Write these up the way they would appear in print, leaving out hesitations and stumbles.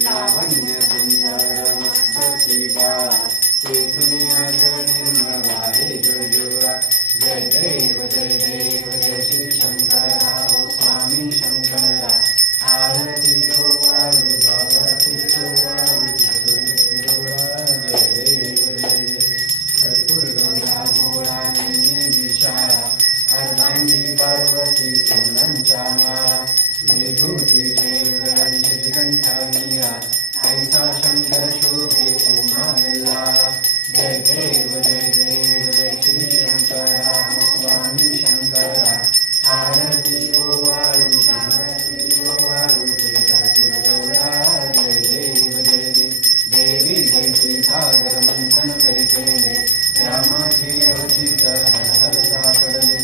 लावण्य सुंदर मस्तकीका दुनिया निर्मला हे जोरा जय देव जय श्री शंकरा स्वामी शंकरा आरती तो वारु भगवती तो वारु जय देव जय कर्पूर गौरा भोळा निशाळा अर्धांगी पार्वती सुनंचा माळा विभूती देवरांची कंठानिया ऐसा शंकर शोभे उमा विलासा जय देव जय श्री शंकरा स्वामी शंकरा आरती ओ वाळू कर्पूर गौरा जय देव देवी जयची सागर मंथन परिकेले रामाची अवचित हर सापडले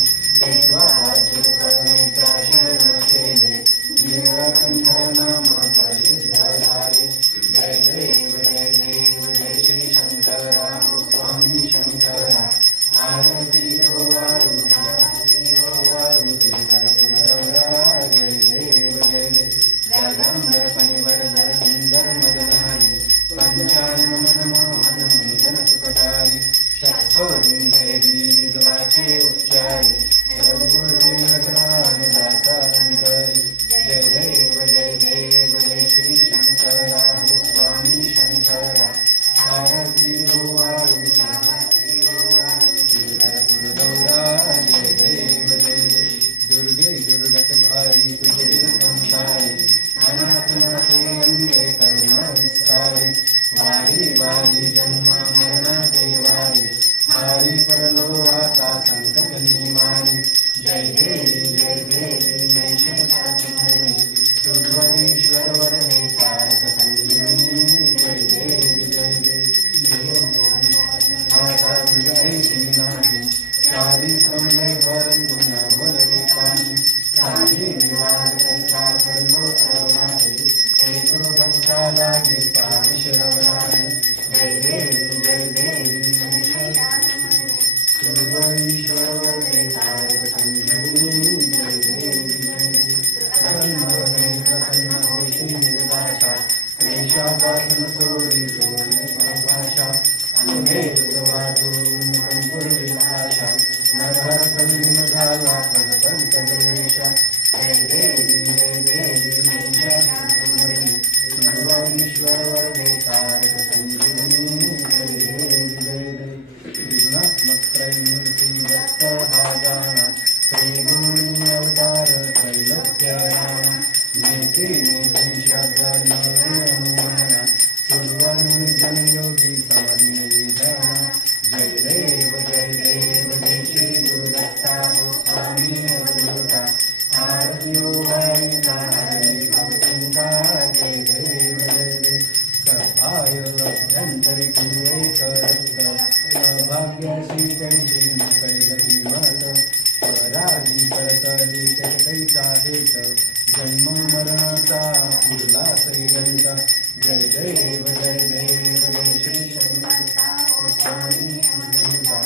शरण केले नीलकंठ नामाचा सिद्ध झाले जय देव जय श्री शंकरा स्वामी शंकरा आरती ओ वाळू कर्पूर गौरा जय देव जगदंबर परिवर्धन सुंदर मदनारी पंचानन मनमोहन जन सुखकारी शक्तोनी देवी द्वाचे उच्चारी जय देव जय श्री शंकरा स्वामी शंकरा आरती ओ वाळू कर्पूर गौरा जय देव दुर्गे दुर्गत भारी तुझे संसारी अनाथ नाथे अंगे करुणा विस्तारी वारी वारी जन्मा मरणाचे वारी हरी परलो आता संकट निवारी जय देवी सुरवरीश्वर वरदे कारक संजीवनी जय देवी माता तुझे श्रीनाथी चाली कमले परंतु न वरदे पाणी साधी निवार करता परलो प्रवाही हेतु भक्ताला गीता विश्रवणारी जय देवी ईश्वर वरदे कारक संजीवनी जय देवी प्रसन्न होशी निर्भाषा क्लेशापासून सोडी भाषा अनुभेद वाचून संपूर्ण आशा नरहर कलिन झाला पंत देशा जय देवी ईश्वर वरदे कारक संजीवनी जय देवी त्रैमूर्ति दत्त भागाना त्रिगुणी अवतार त्रैलोक्यरामा नीति अनुमाना सुरवरुण जनयोगी समन्विधाना जय देव जय श्री गुरुदत्ता स्वामी अवधूता आरती ओ भाईना हरि भवचिंता जय देव सहाय लभ्यंतरि कुवे करत भाग्यसी त्यांची कैलही मत पराधी करतली कैसा हेत जन्म मरणाचा पुरला श्रीगंत जय देव जय श्री शंकर स्वामी अवधूता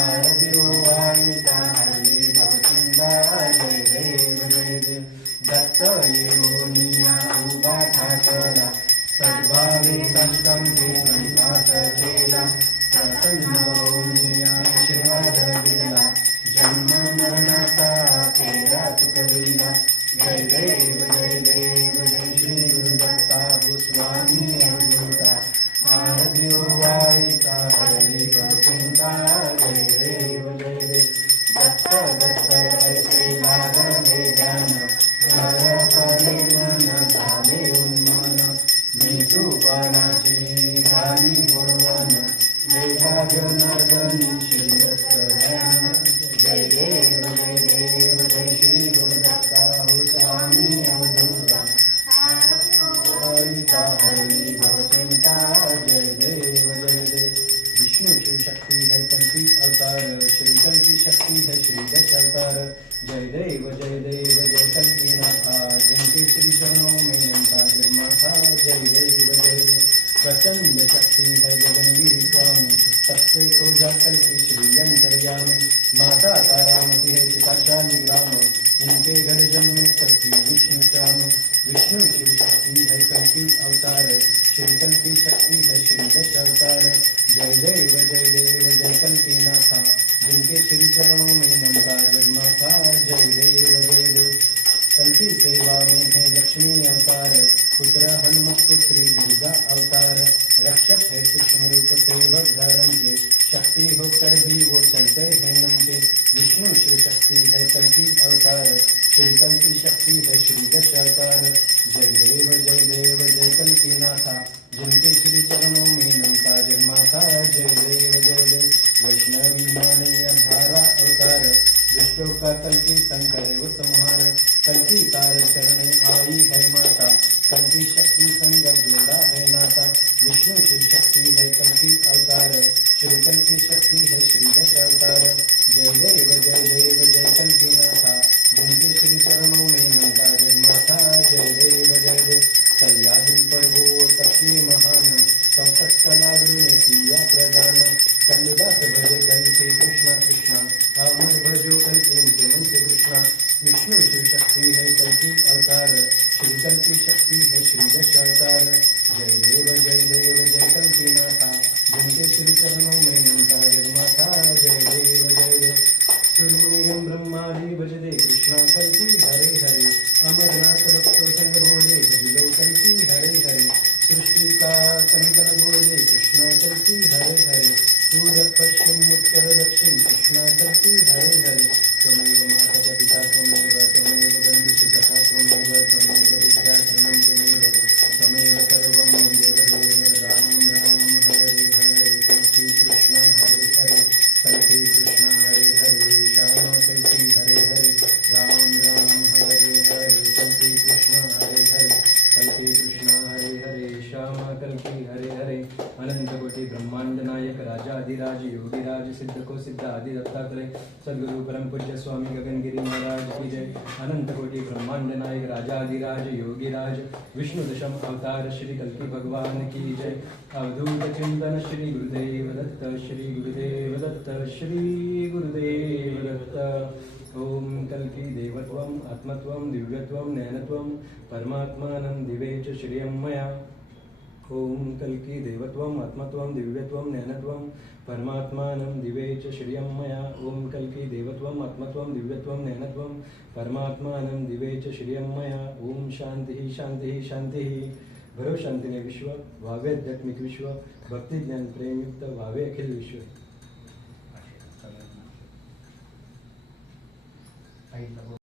आरत्यो वायुता हरि भवचिन्ता जय देव जय देव दत्त येवोनिया उभा ठाकला सद्भावे संतंते संतास केला प्रसन्नोनिया आशीर्वाद दिला जन्म मरणाचा फेरा चुकविला जय देव जय श्री गुरुदत्ता हो स्वामी अवधूता आरत्यो वायुता हरि भवचिन्ता जय देव दत्त दत्त ऐसे लागले ध्यान घर पडे मन झाले उन्मान मी तुपानाची झाली बोलवन वेदा जनार्दनी श्री दत्त ध्यान जय देव जय श्री गुरुदत्ता हो स्वामी अवधूता वायुता हरि भवचिन्ता जय देव विष्णु शिव शक्ति है कल्की अवतार श्री कल्की शक्ति है श्री दश अवतार जय देव जय कल्की नाथा जिनके श्री चरणों में नंदा जन्मा था जय देव प्रचंड शक्ति है गगनगिरी स्वामी सबसे खोजा कल्की श्री अंतर्यामी माता तारामती है पिताशाली ग्राम इनके घर जन्मे कल्की विष्णु श्याम विष्णु शिव शक्ति है कल्की अवतार श्री कल्की शक्ति है श्री दश अवतार जय देव जय कल्की नाथा जिनके श्री चरणों में नमता जन्मा था जय देव कल्की सेवा में है लक्ष्मी अवतार पुत्र हनुमत पुत्री दुर्गा अवतार रक्षक है सूक्ष्म रूप सेवक धर्म के शक्ति होकर भी वो चलते हैं नम के विष्णु शिव शक्ति है कल्की अवतार श्री कल्की शक्ति है श्री दश अवतार जय देव जय कल्की नाथा जिनके श्री चरणों में नमता जन्मा था जय देव वैष्णवी माने अधारा अवतार दुष्टों का कल्की संकर वो संहार कल्की तार चरण आई है माता कल्की शक्ति संग जोड़ा है नाता विष्णु शिव शक्ति है कल्की अवतार श्री कल्की शक्ति है श्री दश अवतार जय देव जय कल्की नाथा जिनके श्री चरणों में नमता जन्मा था जय देव कल्याण पर वो तपस्वी महान चौसठ कलागुरु ने किया प्रदान कलिदास भजे कल्की कृष्णा अमर भजो कल्की उनके मन से कृष्णा विष्णु शिव शक्ति है कल्की अवतार श्री कल्की शक्ति है श्री दश अवतार जय देव जय कल्की नाथा जिनके श्री चरणों में नमता जन्मा था जय देव सुरमुनिगम ब्रह्मादि भजदे कृष्णा कल्की हरे हरे अमरनाथ भक्तों संग बोले भजलो कल्की हरे हरे सृष्टि का कंकन बोले कृष्णा कल्की हरे हरे पूर्व पश्चिम उत्तर दक्षिण कृष्णा कल्की हरे हरे त्वमेव माता पिता त्वमेव बन्धु सखा त्वमेव विद्या शरणं त्वमेव सर्वं जगदेव राम हरे हरे कल्की कृष्ण हरे हरे कल्की कृष्ण हरे हरे श्याम कल्की हरे हरे राम हरे हरे कल्की कृष्ण हरे हरे कल्की कृष्ण हरे हरे श्याम कल्की हरे हरे अनंत कोटि ब्रह्मांड नायक राजाधिराज योगिराज सिद्ध को सिद्ध आदि दत्तात्रेय सद्गुरु परम पूज्य स्वामी गगनगिरी महाराज की जय अनंत कोटि ब्रह्मांड नायक राजाधिराज योगिराज विष्णु दशम अवतार श्री कल्की भगवान की जय अवधूत चिंतन श्री गुरुदेव दत्त श्री गुरुदेव दत्त श्री गुरुदेव दत्त ओम कल्की देवत्वम आत्मत्वम दिव्यत्वम नयनत्वम परमात्मानं दिवे च श्रियं मया ओम कल्की देवत्वम आत्मत्वम दिव्यत्वम नयनत्वम परमात्मानं दिवे च श्रियं मया ओम कल्की देवत्वम आत्मत्वम दिव्यत्वम नयनत्वम परमात्मानं दिवे च श्रियं मया ओम शांति शांति भरो शांति ने विश्व भावे आध्यात्मिक विश्व भक्ति ज्ञान प्रेम युक्त भावे अखिल विश्व